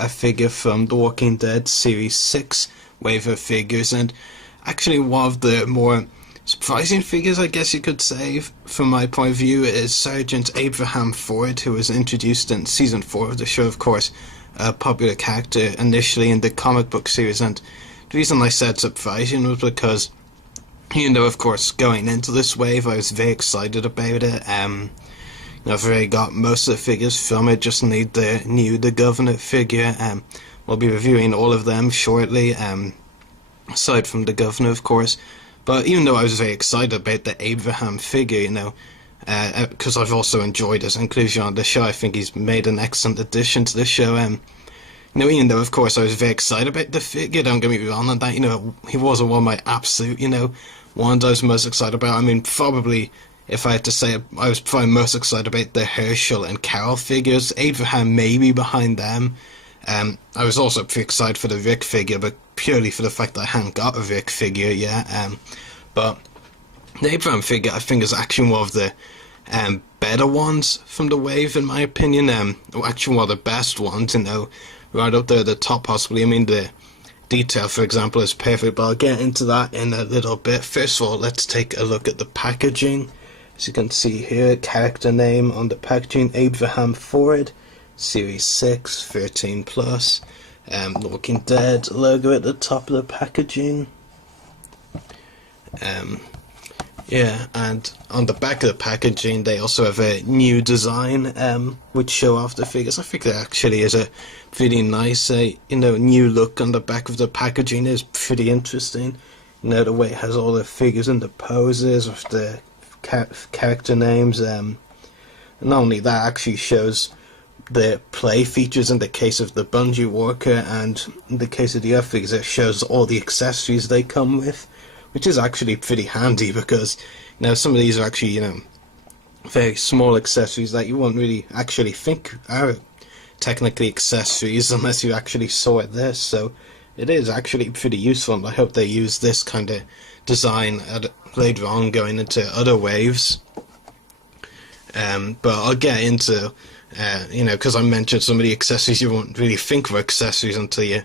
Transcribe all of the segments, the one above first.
a figure from The Walking Dead Series 6 wave of figures, and actually one of the more surprising figures, I guess you could say, from my point of view, is Sergeant Abraham Ford, who was introduced in Season 4 of the show, of course, a popular character initially in the comic book series. And the reason I said surprising was because, of course, going into this wave, I was very excited about it. I've already got most of the figures from it, just need the new The Governor figure. We'll be reviewing all of them shortly, aside from The Governor, of course. But even though I was very excited about the Abraham figure, because I've also enjoyed his inclusion on the show, I think he's made an excellent addition to the show. Even though, of course, I was very excited about the figure, don't get me wrong on that, he wasn't one of my absolute, ones I was most excited about. I mean, probably, if I had to say, I was probably most excited about the Herschel and Carol figures. Abraham maybe behind them. I was also pretty excited for the Rick figure, but purely for the fact that I hadn't got a Rick figure yet. But the Abraham figure, I think, is actually one of the better ones from the wave, in my opinion. Actually one of the best ones, right up there at the top, possibly. I mean, the detail, for example, is perfect, but I'll get into that in a little bit. First of all, let's take a look at the packaging. As you can see here, character name on the packaging, Abraham Ford, Series 6, 13 plus. Walking Dead logo at the top of the packaging. And on the back of the packaging, they also have a new design, which show off the figures. I think that actually is a pretty nice, new look on the back of the packaging. Is pretty interesting. The way it has all the figures and the poses with the character names. And not only that, actually shows the play features in the case of the Bungie Walker, and in the case of the other figures, it shows all the accessories they come with, which is actually pretty handy because, some of these are actually, very small accessories that you won't really actually think are technically accessories unless you actually saw it this. So it is actually pretty useful, and I hope they use this kind of design later on going into other waves. But I'll get into, because I mentioned some of the accessories you won't really think were accessories until you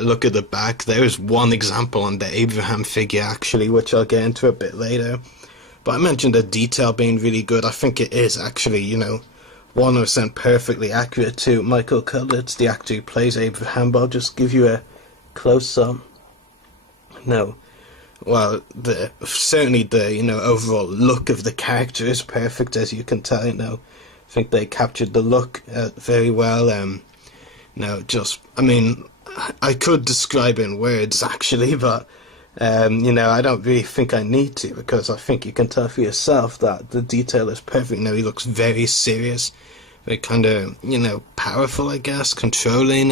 look at the back. There's one example on the Abraham figure, actually, which I'll get into a bit later. But I mentioned the detail being really good. I think it is actually, 100% perfectly accurate to Michael Cudlitz, the actor who plays Abraham. But I'll just give you a close-up. Certainly the, overall look of the character is perfect, as you can tell, I think they captured the look very well. I could describe it in words, actually, but, I don't really think I need to, because I think you can tell for yourself that the detail is perfect. He looks very serious, very kind of, powerful, I guess, controlling.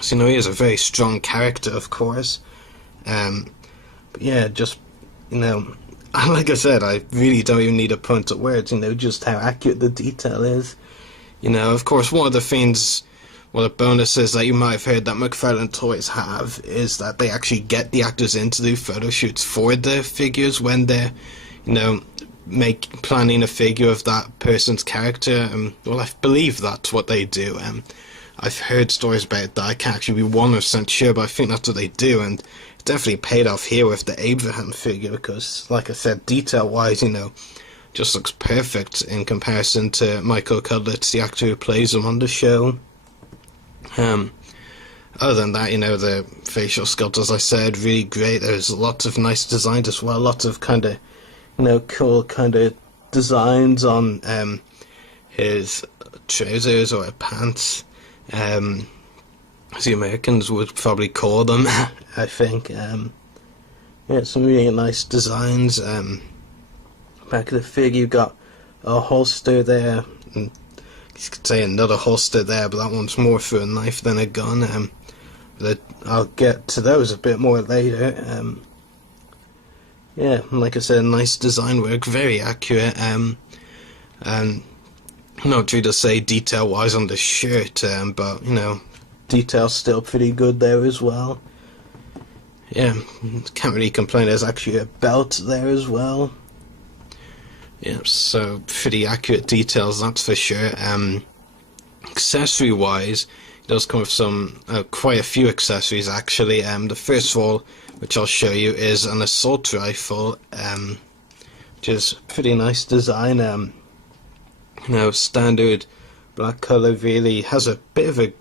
So, he is a very strong character, of course. But yeah, just, like I said, I really don't even need to put into words, just how accurate the detail is. Of course, one of the bonuses that you might have heard that McFarlane Toys have is that they actually get the actors in to do photo shoots for the figures when they're, planning a figure of that person's character. I believe that's what they do. I've heard stories about that. I can't actually be 100% sure, but I think that's what they do, and it definitely paid off here with the Abraham figure because, like I said, detail-wise, just looks perfect in comparison to Michael Cudlitz, the actor who plays him on the show. Other than that, the facial sculpt, as I said, really great. There's lots of nice designs as well, lots of kind of, cool kind of designs on his trousers or pants, as the Americans would probably call them, I think. Some really nice designs. Back of the figure, you've got a holster there, and you could say another holster there, but that one's more for a knife than a gun. But I'll get to those a bit more later. Like I said, nice design work, very accurate. And not true to say detail-wise on the shirt, but detail's still pretty good there as well. Can't really complain. There's actually a belt there as well. So pretty accurate details, that's for sure. Accessory-wise, It does come with some, quite a few accessories actually. The first of all, which I'll show you, is an assault rifle, which is pretty nice design. Standard black color, really has a bit of a,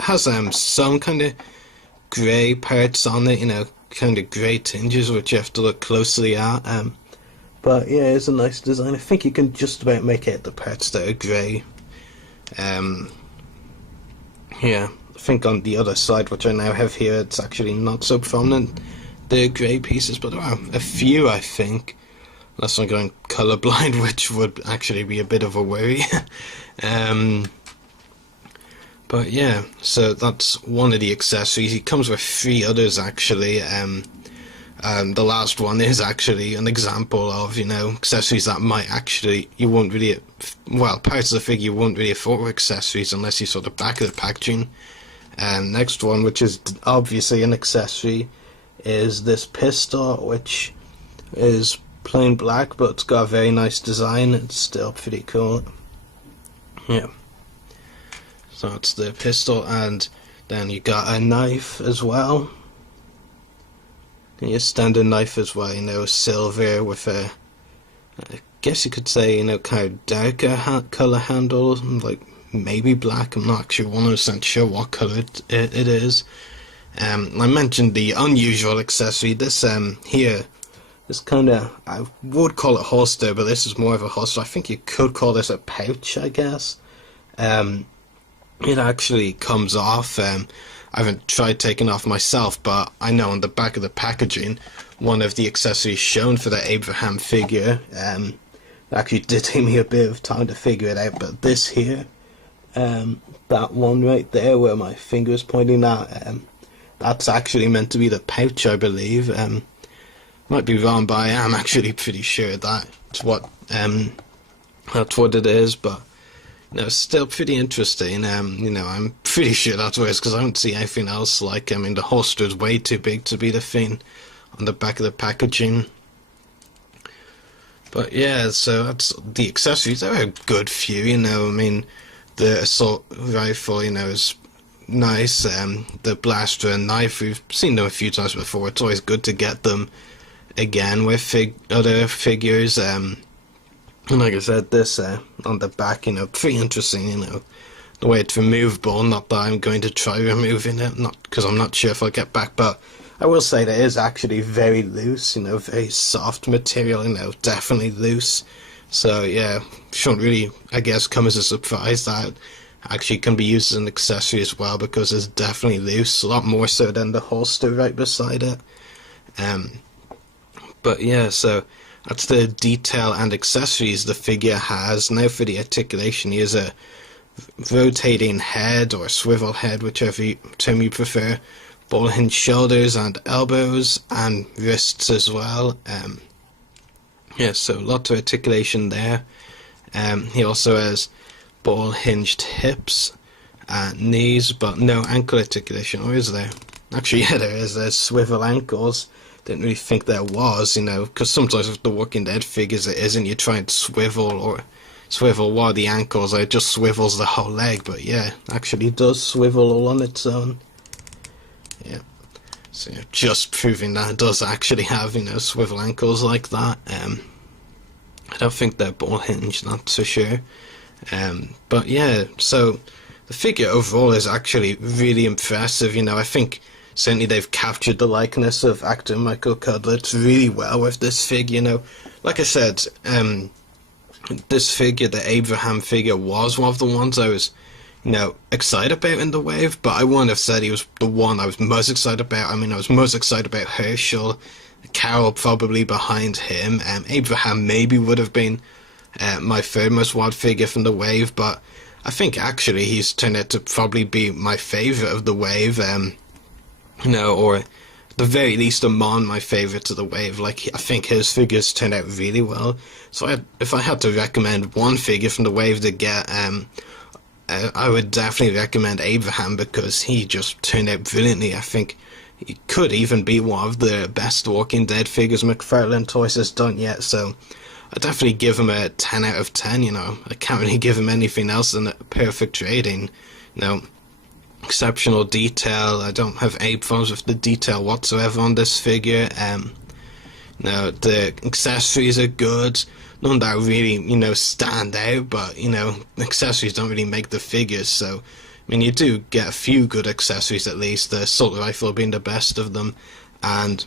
has some kind of grey parts on it, kind of grey tinges which you have to look closely at. But yeah, it's a nice design. I think you can just about make out the parts that are grey. Yeah, I think on the other side, which I now have here, it's actually not so prominent, the grey pieces, but there are a few, I think. Unless I'm going colourblind, which would actually be a bit of a worry. But yeah, so that's one of the accessories. He comes with 3 others actually. The last one is actually an example of, accessories that might actually, you won't really, well, parts of the figure you won't really afford were accessories unless you saw the back of the packaging. Next one, which is obviously an accessory, is this pistol, which is plain black, but it's got a very nice design. It's still pretty cool. Yeah. So that's the pistol, and then you got a knife as well. Your standard knife as well, silver with a, I guess you could say, kind of darker colour handle, like maybe black. I'm not actually 100% sure what colour it is. I mentioned the unusual accessory. This here, this kind of, I would call it holster, but this is more of a holster. I think you could call this a pouch, I guess. It actually comes off. I haven't tried taking off myself, but I know on the back of the packaging, one of the accessories shown for the Abraham figure, it actually did take me a bit of time to figure it out, but this here, that one right there where my finger is pointing at, that's actually meant to be the pouch, I believe. Might be wrong, but I am actually pretty sure that's what it is, but it's still pretty interesting. I'm pretty sure that's what it is, because I don't see anything else like. I mean, the holster is way too big to be the thing on the back of the packaging. But yeah, so that's the accessories. There are a good few, I mean, the assault rifle, is nice. The blaster and knife, we've seen them a few times before. It's always good to get them again with other figures. And like I said, this on the back, pretty interesting, the way it's removable. Not that I'm going to try removing it, not because I'm not sure if I'll get back, but I will say that it is actually very loose, very soft material, definitely loose. So yeah, shouldn't really, I guess, come as a surprise that it actually can be used as an accessory as well, because it's definitely loose, a lot more so than the holster right beside it. But yeah, so that's the detail and accessories the figure has. Now for the articulation, he has a rotating head or swivel head, whichever term you prefer, ball hinge shoulders and elbows and wrists as well. Yeah, so lots of articulation there. He also has ball hinged hips and knees, but no ankle articulation, or is there? Actually, yeah, there is. There's swivel ankles. Didn't really think there was, because sometimes with the Walking Dead figures it isn't. You try and swivel while the ankles, it just swivels the whole leg, but yeah, actually does swivel all on its own. Yeah, so just proving that it does actually have, swivel ankles like that. I don't think they're ball hinged, that's for sure. But yeah, so the figure overall is actually really impressive, I think certainly they've captured the likeness of actor Michael Cudlitz really well with this figure, Like I said, this figure, the Abraham figure, was one of the ones I was, excited about in the wave, but I wouldn't have said he was the one I was most excited about. I mean, I was most excited about Herschel, Carol probably behind him, Abraham maybe would have been my third most wild figure from the wave, but I think actually he's turned out to probably be my favourite of the wave, or at the very least among my favourites of the wave. Like, I think his figures turned out really well. So if I had to recommend one figure from the wave to get, I would definitely recommend Abraham, because he just turned out brilliantly. I think he could even be one of the best Walking Dead figures McFarlane Toys has done yet, so I definitely give him a 10 out of 10, I can't really give him anything else than a perfect rating, exceptional detail. I don't have any problems with the detail whatsoever on this figure. No, the accessories are good. None that really, stand out, but, accessories don't really make the figures, so, I mean, you do get a few good accessories at least, the assault rifle being the best of them, and,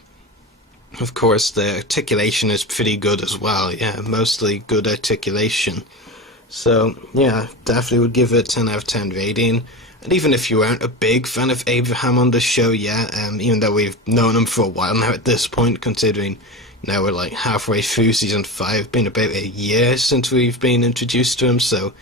of course, the articulation is pretty good as well, yeah, mostly good articulation. So, yeah, definitely would give it a 10 out of 10 rating. And even if you aren't a big fan of Abraham on the show yet, even though we've known him for a while now at this point, considering now we're like halfway through season 5, been about a year since we've been introduced to him, so,